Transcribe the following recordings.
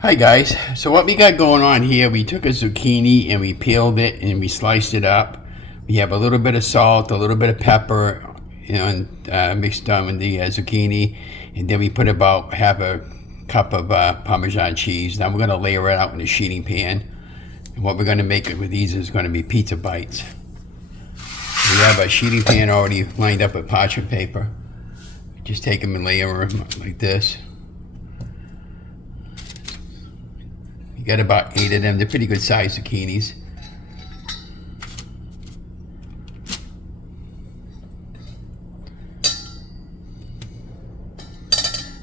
Hi guys, so what we got going on here, we took a zucchini and we peeled it and we sliced it up. We have a little bit of salt, a little bit of pepper, and mixed on with the zucchini, and then we put about half a cup of parmesan cheese. Now we're going to layer it out in a sheeting pan, and what we're going to make it with these is going to be pizza bites. We have a sheeting pan already lined up with parchment paper. Just take them and layer them like this. Got about 8 of them. They're pretty good sized zucchinis.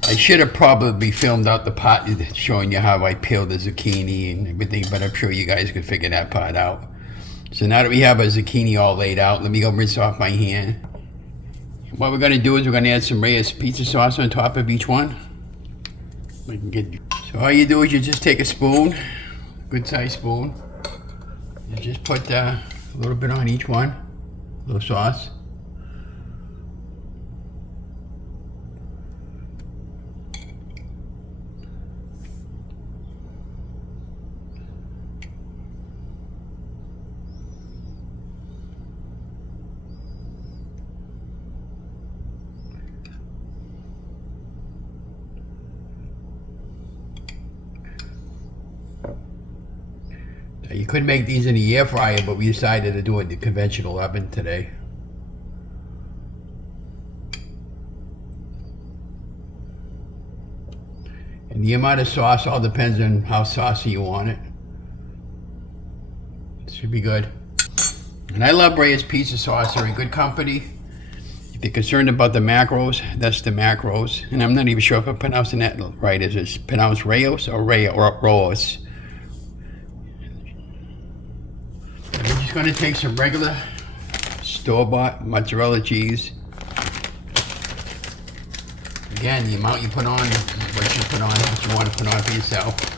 I should have probably filmed out the part showing you how I peel the zucchini and everything, but I'm sure you guys could figure that part out. So now that we have a zucchini all laid out, let me go rinse off my hand. What we're going to do is we're going to add some Reyes pizza sauce on top of each one. So all you do is you just take a spoon, good sized spoon, and just put a little bit on each one, a little sauce. You could make these in the air fryer, but we decided to do it in the conventional oven today. And the amount of sauce all depends on how saucy you want it. It should be good. And I love Reyes pizza sauce. They're a good company. If you're concerned about the macros, that's the macros. And I'm not even sure if I'm pronouncing that right. Is it pronounced Reyes or Reyes? Going to take some regular store-bought mozzarella cheese. Again, the amount you put on is what you put on, what you want to put on for yourself.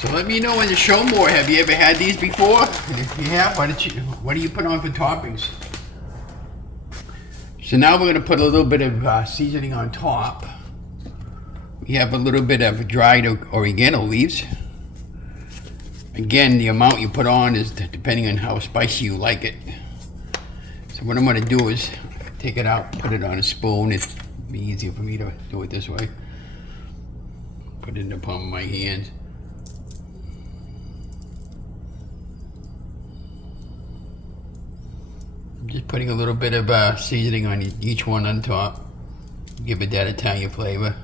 So let me know in the show more. Have you ever had these before? If you have, what do you put on for toppings? So now we're going to put a little bit of seasoning on top. We have a little bit of dried oregano leaves. Again, the amount you put on is depending on how spicy you like it. So what I'm going to do is take it out, put it on a spoon. It'd be easier for me to do it this way. Put it in the palm of my hand. Just putting a little bit of seasoning on each one on top. Give it that Italian flavor.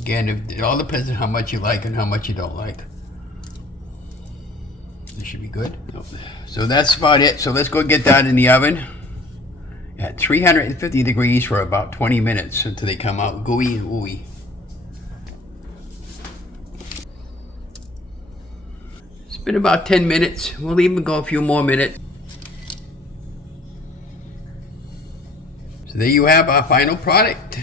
Again, it all depends on how much you like and how much you don't like. This should be good. So that's about it. So let's go get that in the oven at 350 degrees for about 20 minutes until they come out gooey and ooey. It's been about 10 minutes. We'll even go a few more minutes. So there you have our final product.